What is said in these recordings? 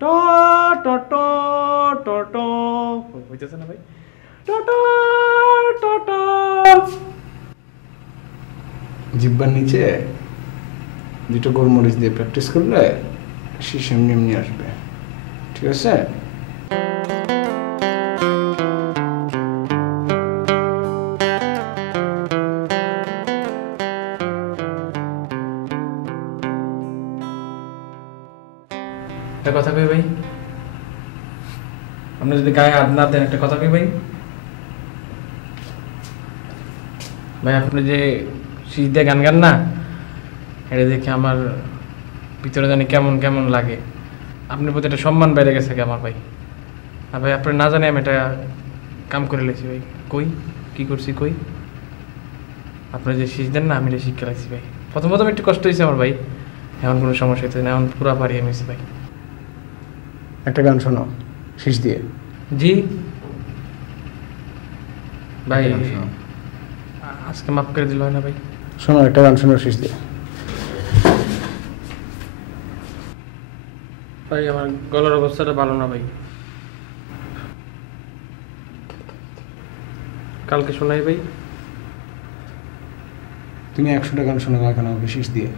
ট ট ট ট ট বুঝতেছে না ভাই? ট ট ট ট জিহ্বার নিচে দুটো গোলমরিচ দিয়ে প্র্যাকটিস করলে শীষ এমনি এমনি আসবে, ঠিক আছে? একটা কথা কই ভাই, আপনি যদি গায়ে হাত না দেন, একটা কথা কই ভাই, ভাই আপনি যে শীষ দিয়ে গান গান না, এটা দেখে আমার ভিতরে জানি কেমন কেমন লাগে। আপনার প্রতি একটা সম্মান বেড়ে গেছে কি আমার ভাই। আর ভাই আপনি না জানি আমি এটা কাম করে লেছি ভাই। কই কি করছি কই? আপনি যে শীষ দেন না, আমি এটা শিক্ষা লাগছি ভাই। প্রথম প্রথম একটু কষ্ট হয়েছে আমার ভাই, এখন কোনো সমস্যা হচ্ছে না, এখন পুরা পারি আমি ভাই। একটা গান শোনো শীষ দিয়ে। জি ভাই, আজকে মাফ করে দিল হয় না ভাই? শোনো একটা গান শোনো শীষ দিয়ে। ভাই আমার গলার অবস্থাটা ভালো না ভাই, কালকে শোনাই ভাই। তুমি 100টা গান শোনো এখন আমাকে শীষ দিয়ে।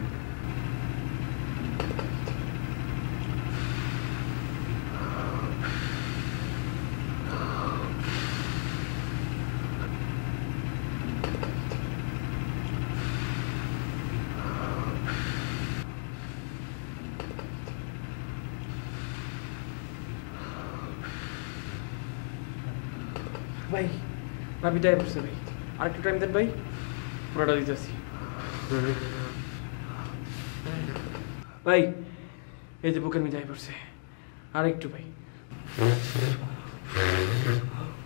ভাই ভাবি টাইম পড়ছে ভাই, আরেকটু টাইম দেন ভাই, পুরোটা দিতেছি ভাই। এই যে বুকের মিঠাই পড়ছে, আরেকটু ভাই।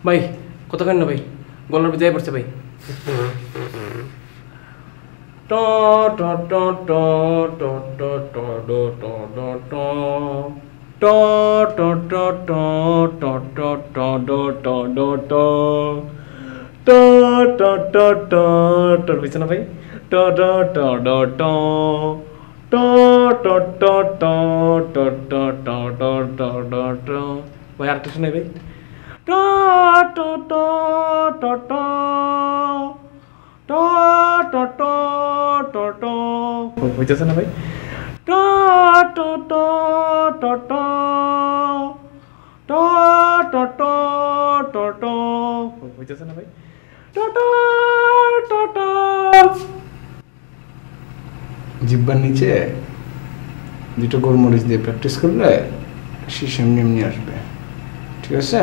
ভাই কতক্ষণ না ভাই, গলার মিঠাই পড়ছে ভাই। ট ট ট ট ট ট ট ড ট ড ট ট ট ট ট ট ট ট ড ট ড ট ট ট ট ট ট বুঝছো না ভাই? ট ট ট ড ট ট ট ট ট ট ট ট ড ট ড ট ভাই আরেকটা শোনাই ভাই। ট ট ট ট ট ট ট ট ট ট বুঝতেছে না ভাই? ট ট ট ট ট ট ট ট ট ট বুঝতেছে না ভাই? ট ট ট ট জিহ্বার নিচে দুটো গোলমরিচ দিয়ে প্র্যাকটিস করলে শীষ এমনি এমনি আসবে, ঠিক আছে?